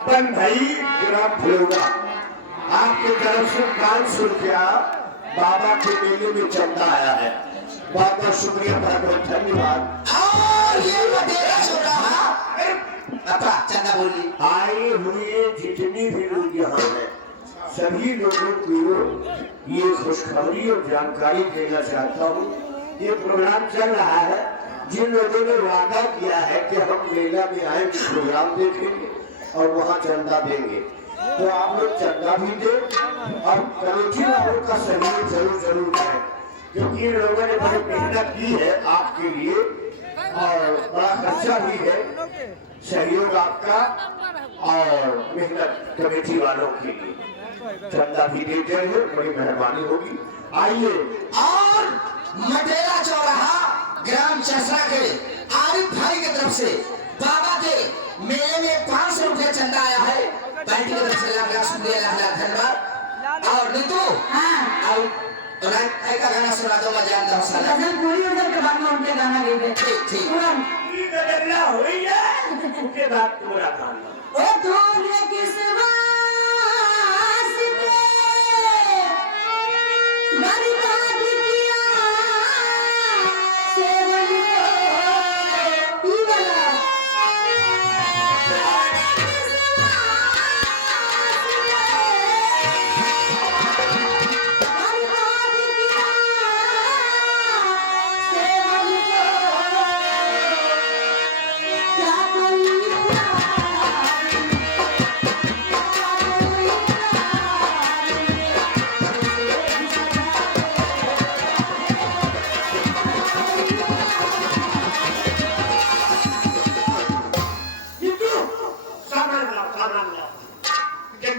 भाई ग्राम फलोरा आपकी तरफ से 500 रुपया बाबा के मेले में चंदा आया है। बहुत बहुत शुक्रिया, बहुत बहुत धन्यवाद। और ये मटेरा चौराहा चंदा बोली आए हुए जितने भी लोग यहाँ हैं सभी लोगों को ये खुशखबरी और जानकारी देना चाहता हूँ। ये प्रोग्राम चल रहा है, जिन लोगों ने वादा किया है कि हम मेला में आएंगे, प्रोग्राम देखेंगे और वहाँ चंदा देंगे, तो आप लोग चंदा भी दें और कमेटी वालों का सहयोग जरूर जरूर करें, क्योंकि इन लोगों ने बड़ी मेहनत की है आपके लिए और बड़ा खर्चा भी है। सहयोग आपका और मेहनत कमेटी वालों के लिए, चंदा भी देते हैं, बड़ी मेहरबानी होगी। आइए। और मटेरा चौराहा ग्राम चसरा के आरिफ भाई की तरफ से बाबा के मेले में 500 रुपया चंदा आया है। पार्टी की तरफ से लाख लाख शुक्रिया, लाख लाख धन्यवाद। और नीतू और का गाना सुना दो, मैं जानता हूँ साला पूरी उधर के बाद में उनके गाना गे दे। ठीक हुई है उसके बाद पूरा गाना ओ तूने किस वास्ते बर्बाद किया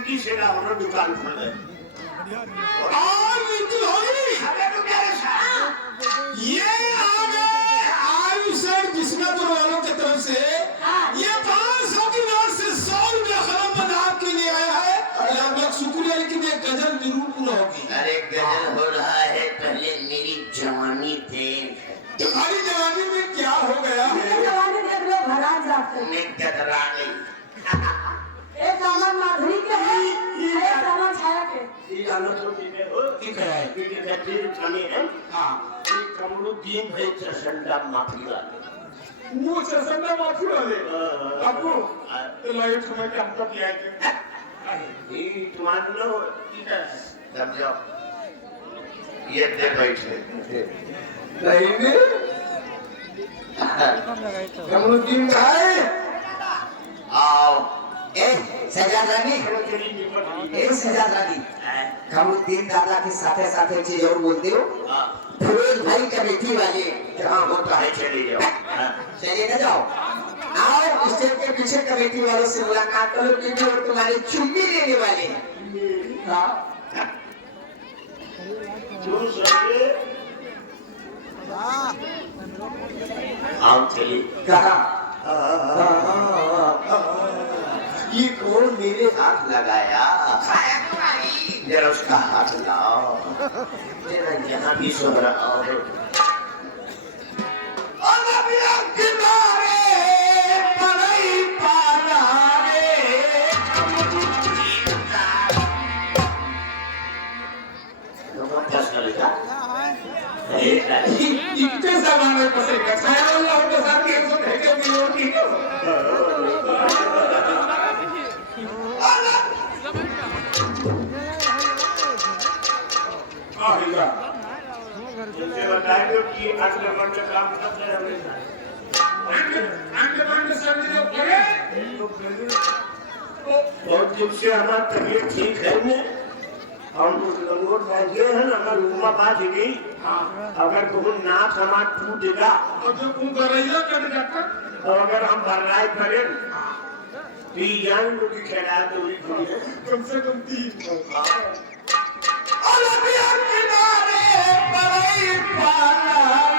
सेवन को ई वाला दुकान खोल रहे ये आयुष बिस्कुट वालों की तरफ से ये 500 की नोट से 100 रुपया खराब बना के लिए आया है। लगभग शुक्रिया, लेकिन ये गजल जरूर पूरा होगी। अरे गजल हो रहा है, पहले मेरी जवानी देख। तुम्हारी जवानी में क्या हो गया? जवानी देख लो भरा जाते मैं गदरा गई। एक सामान माधुरी के है, एक सामान छाया के। ये गाना तो पीने हो ठीक है। ये कहते जाने हैं। हाँ, ये कमरुद्दीन है चसंदा माफी वाले। वो चसंदा माफी वाले आपको तो लाइट समय के हम तक आए थे। ये तुम्हारे लोग इधर जब जाओ ये दे बैठे नहीं में कमरुद्दीन का है। आओ ए सजाद रानी, ए सजाद रानी, कमरुद्दीन दादा के साथे साथे चीज और बोलते हो। फिरोज भाई कमेटी वाले जहाँ होता है चले जाओ। चलिए ना जाओ, आओ स्टेज के पीछे कमेटी वालों से मुलाकात करो, क्योंकि वो तुम्हारी चुम्मी लेने वाले हैं। हाँ आम चली कहा ये कौन मेरे हाथ लगाया? खाया तुम्हारी जरा उसका हाथ लाओ, जरा यहाँ भी सोहरा और इतने सामान पसेगा खाया वाला हो तो साथ में 100 ठेके की रोटी आएगा। जैसे बताए तो कि आज नंबर का काम सब है हमेशा। आंके सर जो करे बहुत दिन से हमारी तबीयत ठीक है ने हम लंगोट बैठ गए हैं ना, अगर उमा बात गई अगर कहूँ नाथ हमारा टूटेगा और जो तुम कर रही हो कट जाता और अगर हम बर्राई करें तो ये जान लो कि खेला तो भी खुली है। कम से कम 3 किनारे पर पाला